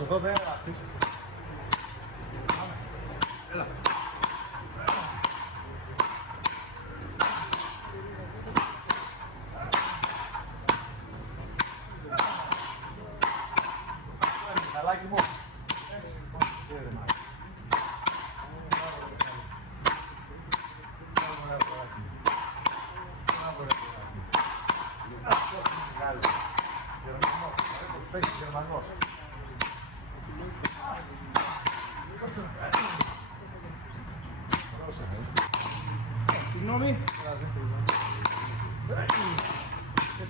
Το δω δεν αφήσει. Έλα. Χαλάκι μου. Έτσι. Κύριε Μάκη. Γερμανός. Συγγνώμη.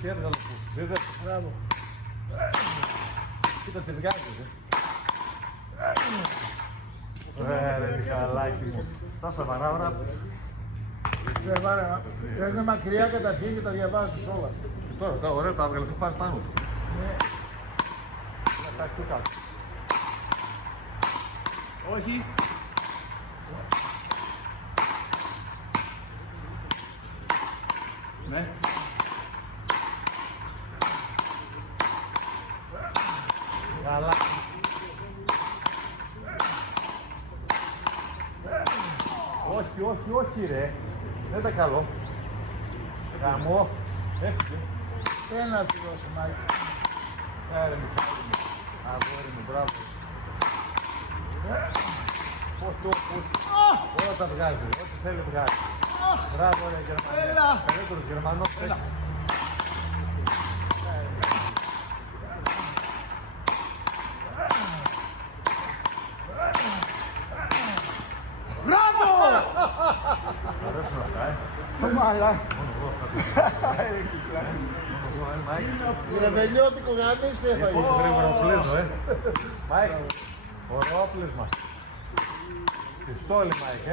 Τι έβγαλε που είδες. Μπράβο. Κοίτα τι βγάζεις. Ρε Μιχαλάκη μου. Τα σαβαρά ώρα. Δεν είναι μακριά καταρχήν και τα διαβάζεις όλα. Και τώρα τα ωραία τα έβγαλε αυτό πάνω του. Εντάξει κάτω. Όχι. Ναι. Καλά. Όχι, όχι, όχι ρε. Δεν είναι καλό. Γαμό. Έφυγε. Ένα του δώσει, Μάκη. Ρε Μιχάλη μου. Αγόρι μου, μπράβο. Όλα τα βγάζει, ό,τι θέλει βγάζει. Μπράβο ρε Γερμανία. Έλα. Καλύτερος Γερμανός. Έλα. Μπράβο! Αρέσουν αυτά, Μάλα. Μάικ. Ρεβελιώτικο γαμίς έφαγε. Πόσο γρήγορα οπλίζω, Μάικ, ωραίο όπλισμα. Πιστόλι, Μάικ,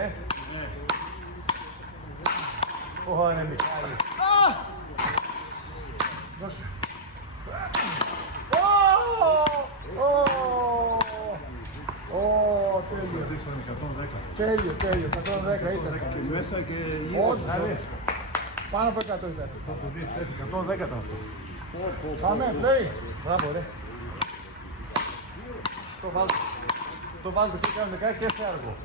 Ωχ, ρε Μιχάλη. Δώσε. Τέλειο. Δείξαμε 110. Τέλειο, τέλειο. 110 ήταν. Μέσα και Όχι, πάνω από 100 ήταν. 110 ήταν αυτό. Πάμε, play. Μπράβο, ρε. Το βάλτε και κάνουμε κάτι και έφυγε άργο.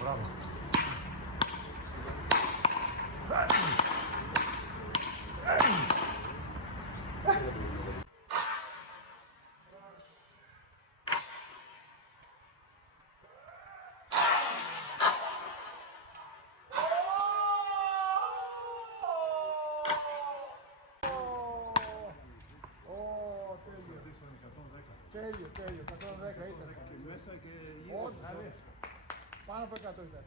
Μπράβο. Τέλειο, τέλειο. 110 ήταν. Μέσα και Όχι, πάνω από 100 ήταν.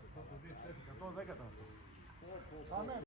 110 ήταν αυτό. Πάμε.